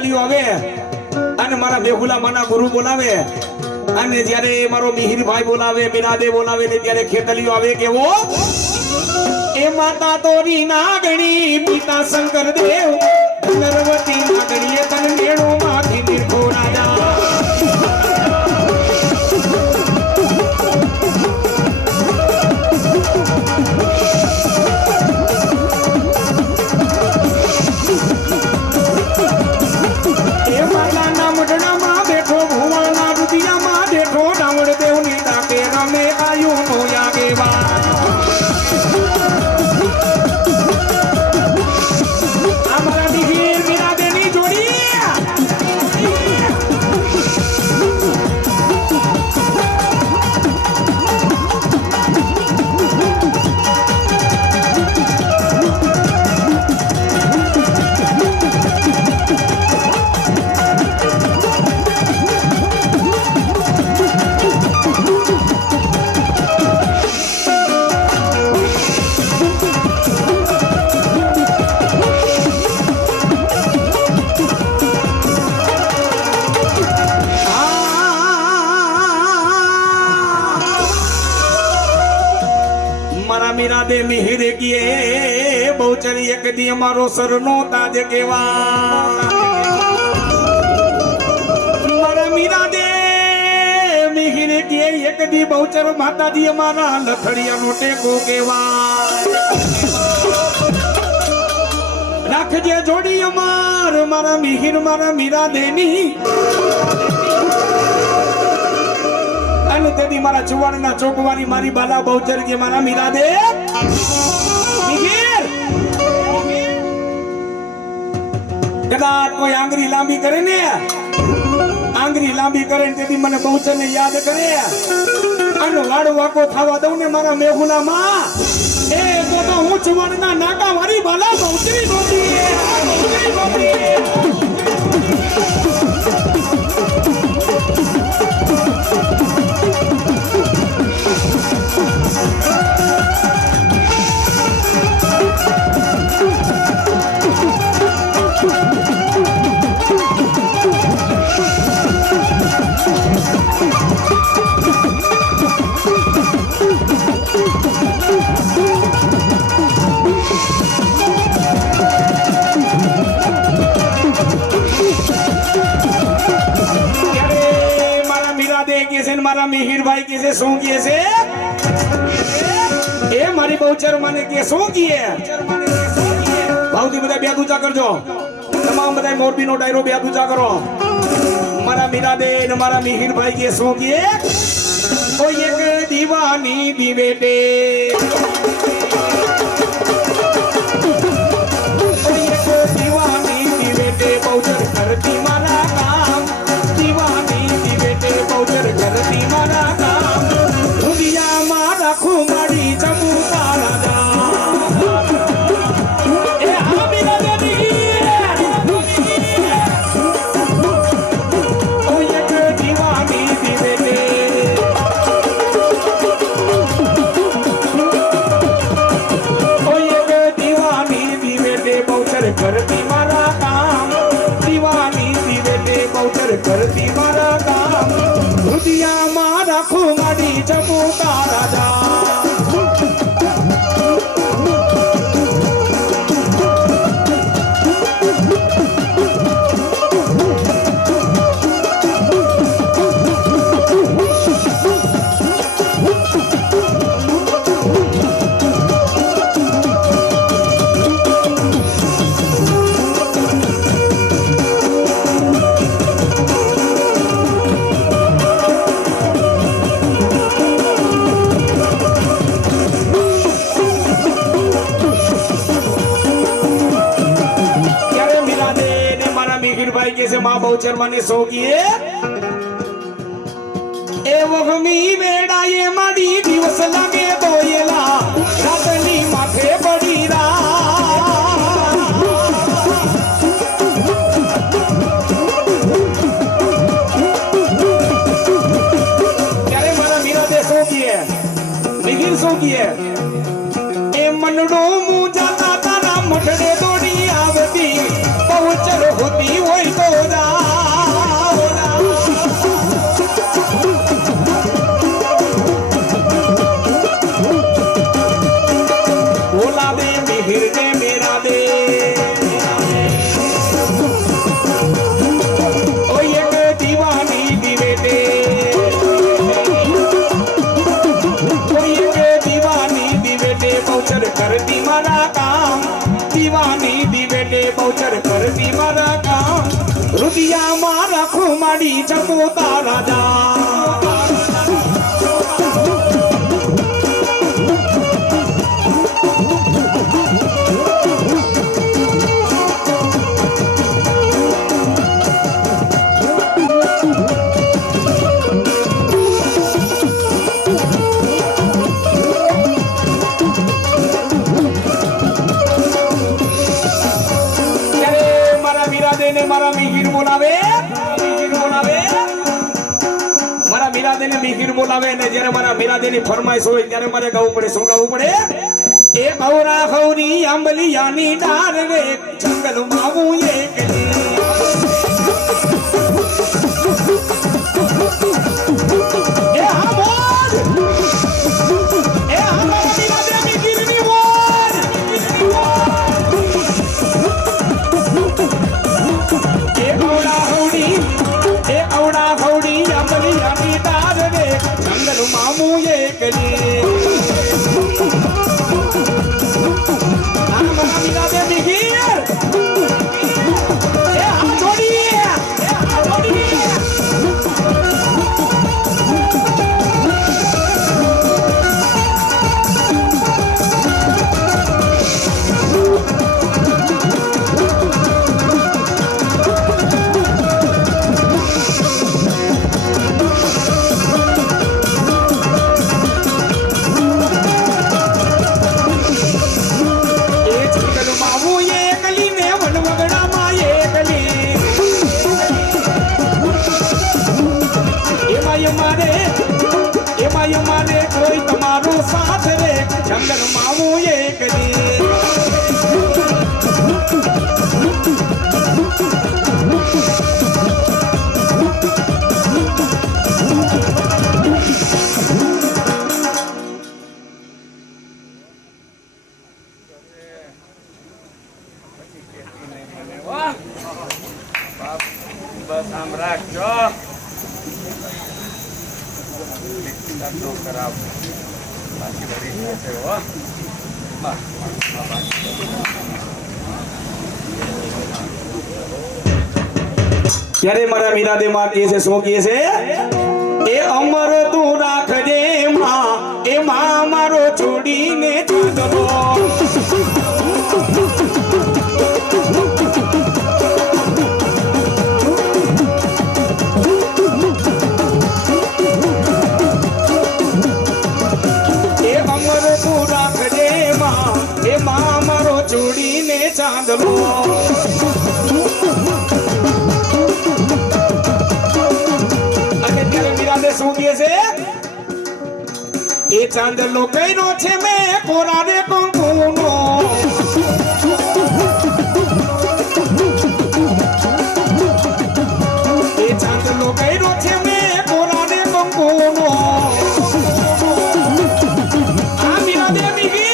ખેતલિયું આવે અને મારા બેહુલા માના ગુરુ બોલાવે અને જ્યારે મારો મિહિરભાઈ બોલાવે મીરાદે બોલાવે ને ત્યારે ખેતલિયું આવે કેવો એ માતા તોરી નાગણી પિતા શંકર દેવ નરવતી નાગણીએ તન મેળો માંથી નિર્ભો રાજા मीरादे मिहिर किए बहुचर एक दी मारो सरनो ताज केवा मारा मीरादे मिहिर किए एक दी बहुचर माता दी मारा लथड़िया नो टेको केवा राखजे जोड़ी अमार मारा मिहिर मारा मीरादे नी तेदी मारा चुवाड़ना चौकवारी मारी बाला बहुचर के मारा मीरादे मिहिर कदाच कोई आंगरी लांबी करे ने आंगरी लांबी करे तेदी मने बहुचर ने याद करे अनु वाड़ो वाको थावा दઉં ने मारा मेहुला मां ए तो હું ચુવાડના નાકા વારી બાલા बहुचरी ગોતી मारा मिहिर भाई किसे सो किए से ए मारी बहुचर माने के सो किए भाउजी बधाई બે દૂચા કરજો તમામ બધાઈ મોરબી નો ડાયરો બે દૂચા કરો મારા મીરાદે ને મારા મિહિર ભાઈ કે સો કિए ओ एक दीवानी दी बेटे ओ एक दीवानी दी बेटे बहुचर करती मारा काम दीवानी दी बेटे बहुचर करती मारा काम दुनिया मारा खुमारी चमुका राजा ए हाँ मीरादे दी ओ एक दीवानी दी बेटे करती मारा काम दीवानी दी बेटे बहुचर करती मारा काम दुनिया मारा खुमारी चमुका राजा मां बहुचर माने सो किए ए वहमी वेड़ा ये माडी दिवस लागे बोयला रातनी माथे पड़ी रा क्यारे मारा मीरादे सो किए मिहिर सो किए ए मनडो मु जाता तारा मठड़े दौड़ी आवती बहुचर होती होई तो દુનિયામાં રાખું માડી જપોતા રાજા મારા મિહિર બોલાવે મારા મીરાદેને મિહિર બોલાવે ને જ્યારે મારા મીરાદેની ફરમાઈશ હોય ત્યારે મારે ગાવું પડે શું ગાવું પડે એ ગૌરા ગૌરી આંબલિયાની ડાર રે જંગલમાં આવું એકલી એ હા બોલ એ હા મારા મીરાદે મિહિરની બોલ મામુ એકલી મારા મીરાદે મિહિર એ હા છોડી મારે કોઈ તમારો સાથ રે જંગલ માવું એકલી બસ આમ રાખજો ત્યારે મારા મીરાદે માં કહે છે શું કહે છે એ અમર તું રાખજે માં એ માં મારો છોડીને ચાંદલો છોડીને ચાંદલો અને ત્યારે મીરાદે શું કહે છે એ ચાંદલો કઈનો છે મેં કોરાને કંકુનો એ ચાંદલો કઈનો છે મેં કોરાને કંકુનો આ મીરાદે મિહિર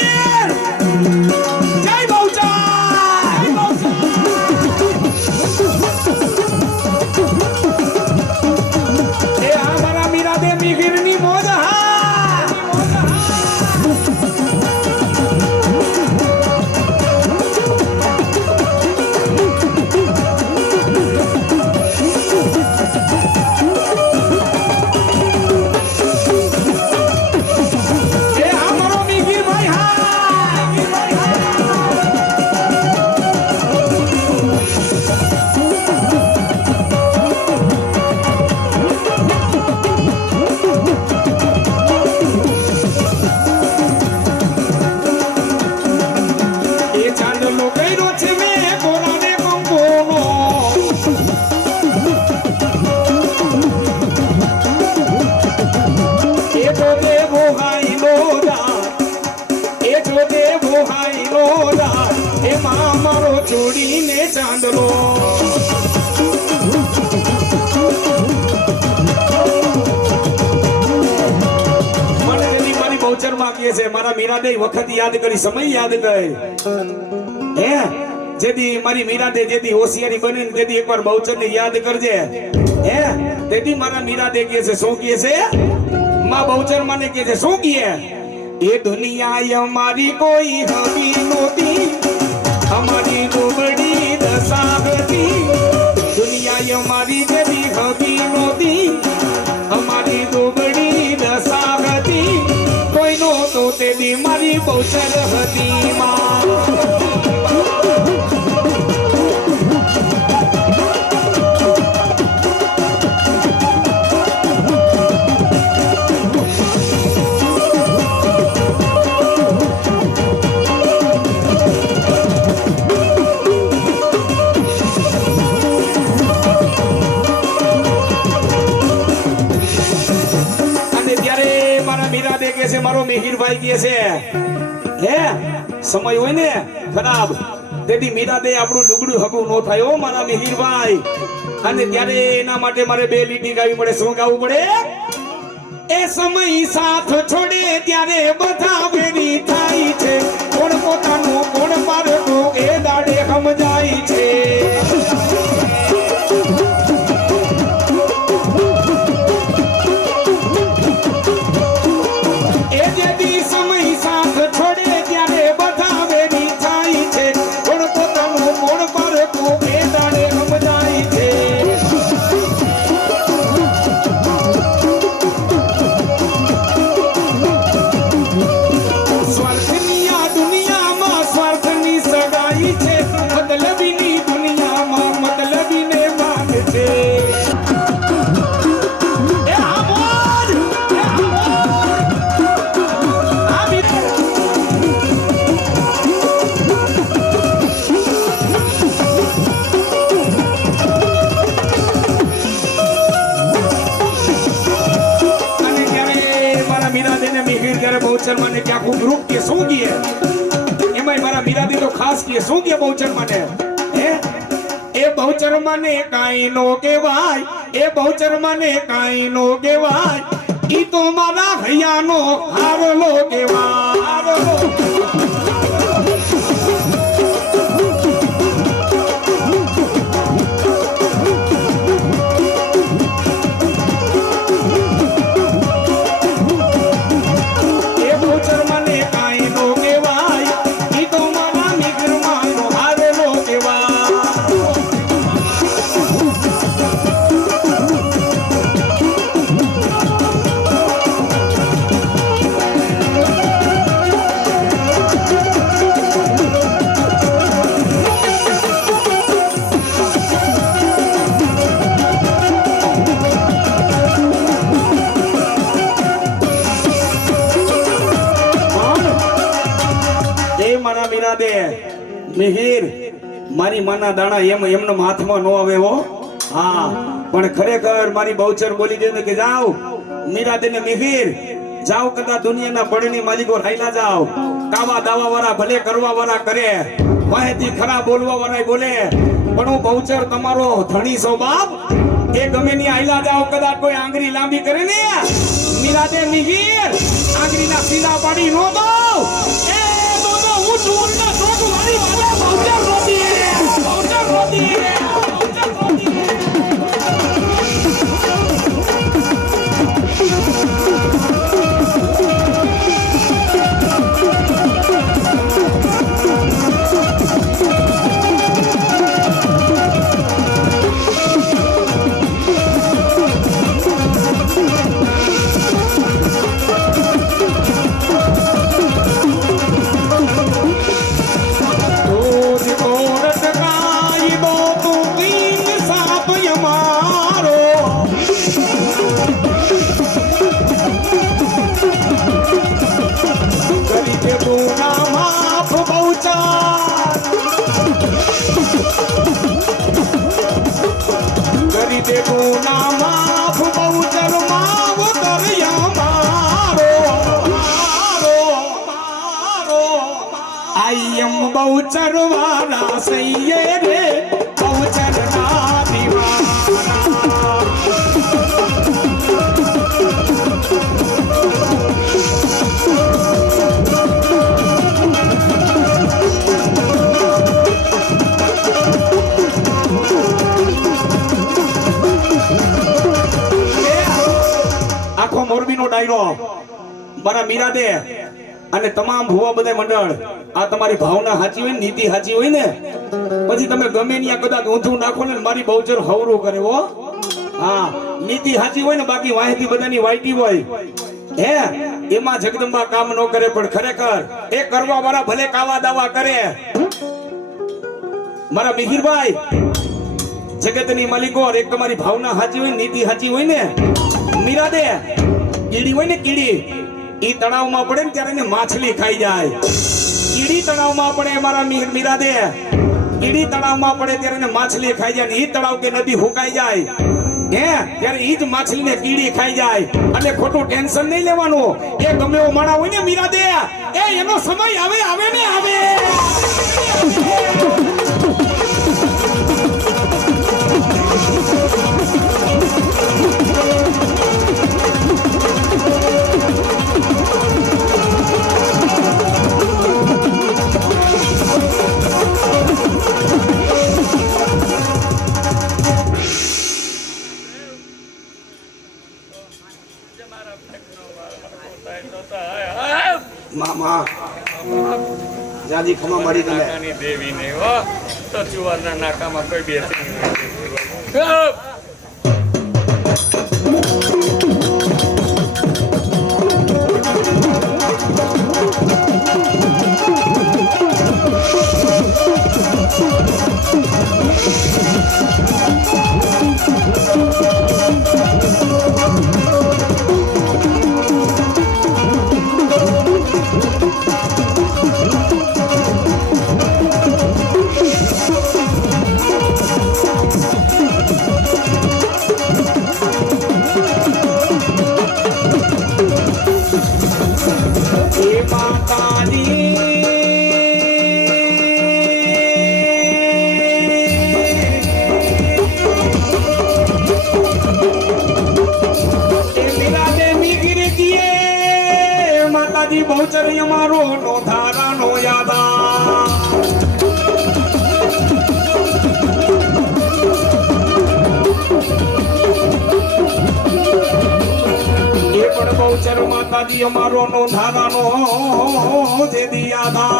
મિહિરની મોજ છોડીને ચાંદલો મને મારી બહુચર માં કહે છે મારા મીરાદે વખત યાદ કરી સમય યાદ ગઈ હે જેદી મારી મીરાદે જેદી હોશિયારી બને ને તેદી એકવાર બહુચર ને યાદ કરજે હે તેદી મારા મીરાદે કહે છે શું કહે છે માં બહુચર માને કહે છે શું કહે એ દુનિયા અમારી કોઈ હવી નહોતી हमारी दुबड़ी दशा गती दुनिया ગાય મારી જેવી હતી નહોતી અમારી દુબળી દશા હતી કોઈનો તો તેની મારી બહુચર હતી માં મારો મિહિરભાઈ કહે છે હે સમય હોય ને ખરાબ તેથી મીરાદે આપણું લુગડું હગું નો થાય હો મારા મિહિરભાઈ અને ત્યારે એના માટે મારે બે લીટી ગાવી પડે શું ગાવું પડે એ સમય સાથ છોડે ત્યારે બધા વેરી થાય છે કોણ પોતાનું કોણ મારનું એ દાડે સમજાય છે બહુચર મને કે આખું ગ્રુપ કે શું કહે એમાં મારા મીરાદી તો ખાસ કહે શું કહે બહુચર મને હે એ બહુચર મને કાઈ નો કહેવાય એ બહુચર મને કાઈ નો કહેવાય ઈ તો મારા હૈયાનો હારલો કહેવાય મિહિર મારી માના દાણા એમનો હાથમાં નો આવે હો હા પણ ખરેખર મારી બહુચર બોલી દે કે જાઓ મીરાદે ને મિહિર જાઓ કદા દુનિયાના બળની માલિકો હાઈલા જાઓ કાવા દાવા વાળા ભલે કરવા વાળા કરે માહિતી ખરા બોલવા વાળા બોલે પણ હું બહુચર તમારો ધણી છો બાપ એ ગમે ની હાઈલા જાઓ કદાચ કોઈ આંગળી લાંબી કરે ને મીરાદે મિહિર આંગળીના સીધા પાડી નો દો એ હું છું ના છોટું મારી વાલે બહુચર રોતી બહુચર રોતી બહુચર વાળા સૈયે રે બહુચર ના દીવાના આખો મોરબીનો ડાયરો મારા મીરાદે અને તમામ ભુવા બધા મંડળ આ તમારી ભાવના સાચી હોય ને નીતિ સાચી હોય ને પછી તમે ગમે ત્યાં કદાચ ઊંધું નાખો ને મારી બહુચર હવરું કરે હો હા નીતિ સાચી હોય ને બાકી વાહિતી બધાની વાઈટી હોય હે એમાં જગદંબા કામ ન કરે પણ ખરેખર એ કરવા વાળા ભલે કાવા દાવા કરે મારા મિહિરભાઈ જગતની માલિકો એક તમારી ભાવના સાચી હોય નીતિ સાચી હોય ને મીરા દે કીડી હોય ને કીડી ઈ તળાવમાં પડે ને ત્યારે એને માછલી ખાઈ જાય કીડી તળાવમાં પડે મારા મીરા દે કીડી તળાવમાં પડે ત્યારે એને માછલી ખાઈ જાય ને ઈ તળાવ કે નદી હુકાઈ જાય હે ત્યારે ઈ જ માછલીને કીડી ખાઈ જાય એટલે ખોટું ટેન્શન નહીં લેવાનું એ ગમે એવો માણા હોય ને મીરા દે એ એનો સમય આવે ને આવે મામા જાજી ખમા મળી ગલે નાકાની દેવી ને હો તો ચુવારના નાકામાં કોઈ બેસી બહુચર અમારો નો ધારા નો યાદા એ પણ બહુચર માતાજી અમારો નો ધારા નો જે દિયાદા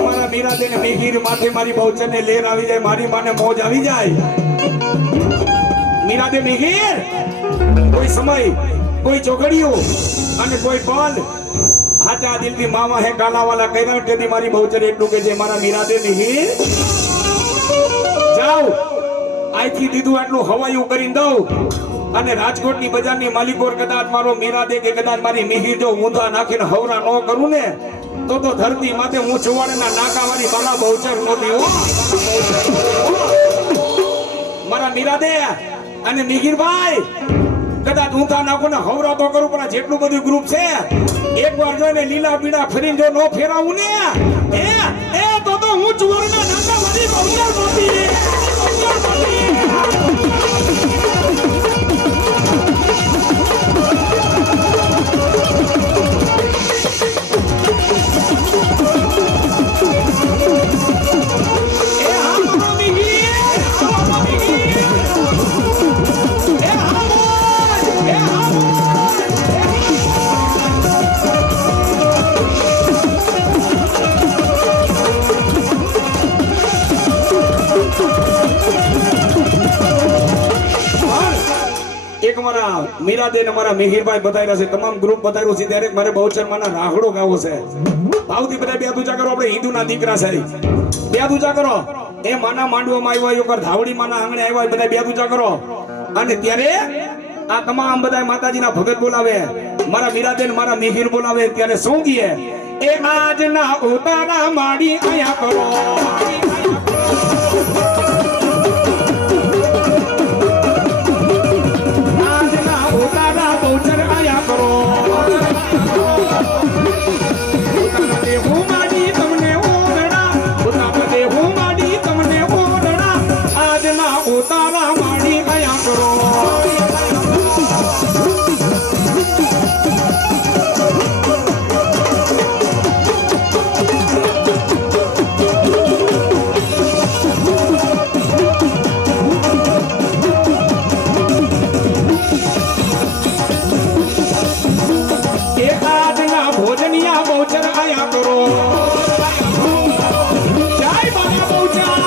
મારા મીરા દેને મિહિર માથે મારી બહુચર ને લેર આવી જાય મારી માને મોજ આવી જાય મીરા દે મિહિર કોઈ સમય કોઈ ચોકડીઓ અને કોઈ પલ હાચા દિલથી મામા હે ગાલાવાલા કર્યા તેથી મારી બહુચર એટલું કે છે મારા મીરા દે મિહિર જાઓ આઈથી દીધું આટલું હવાયું કરીને દઉં અને રાજકોટની બજારની માલિકો કદાચ મારો મીરા દે કે કદાચ મારી મિહિર જો ઊંધા નાખીને હવરા ન કરું ને તો ધરતી માથે હું ચુવાડના નાકાવાળી બાલા બહુચર નહોતી હો મારા મીરા દે અને મિહિરભાઈ કદાચ ઊંધા નાખો ને હવરા તો કરું પણ જેટલું બધું ગ્રુપ છે એકવાર જોઈને લીલા પીડા ફરીને જો ન ફેરાવું ને એ તો હું ચુવાડના નાકાવાળી બહુચર નહોતી એક મારા મીરા દે ને મારા મિહિરભાઈ બતાવ્યા છે તમામ ગ્રુપ બતાવ્યું છે ત્યારે મારે બહુચર માના રાહડો ગાવો છે ભાવથી બધા બે દૂજા કરો આપણે હિન્દુના દીકરા છે બે દૂજા કરો એ માના માંડવામાં આવ્યો એકવાર ધાવડી માના આંગણે આવ્યા બધા બે દૂજા કરો અને ત્યારે આ તમામ બધા માતાજીના ભગત બોલાવે મારા મીરા દે ને મારા મિહિર બોલાવે ત્યારે શું કહે એ આજના ઉતારા માડી આયા કરો બહુચર આયા કરો હું માડી તમને ઓરડા હું માડી તમને ઓરડા આજના ઉતારા માડી આયા કરો જય મારા બહુચા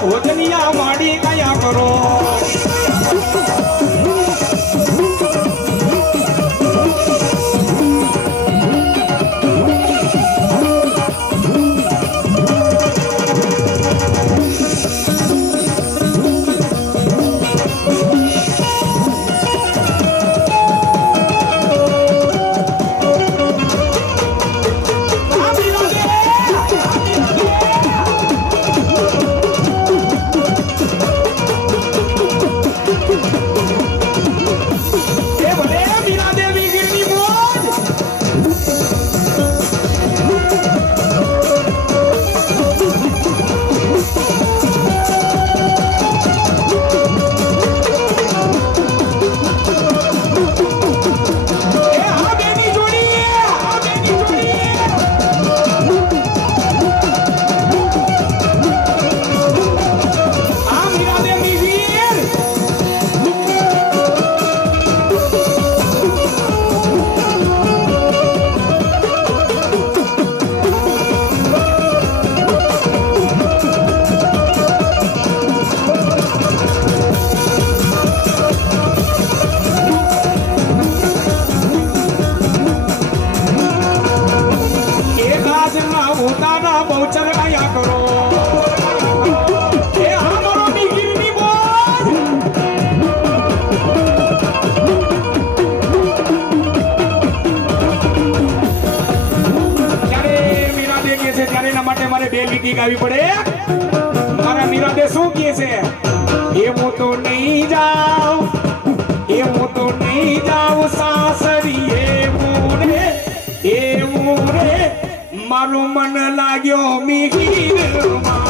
ભોજનિયા માડી કયા કરો ગાવી પડે મારા મીરાદે શું કહે છે એ હું તો નહીં જાઉં સાસરી એવું રે મારું મન લાગ્યો મિહિરમાં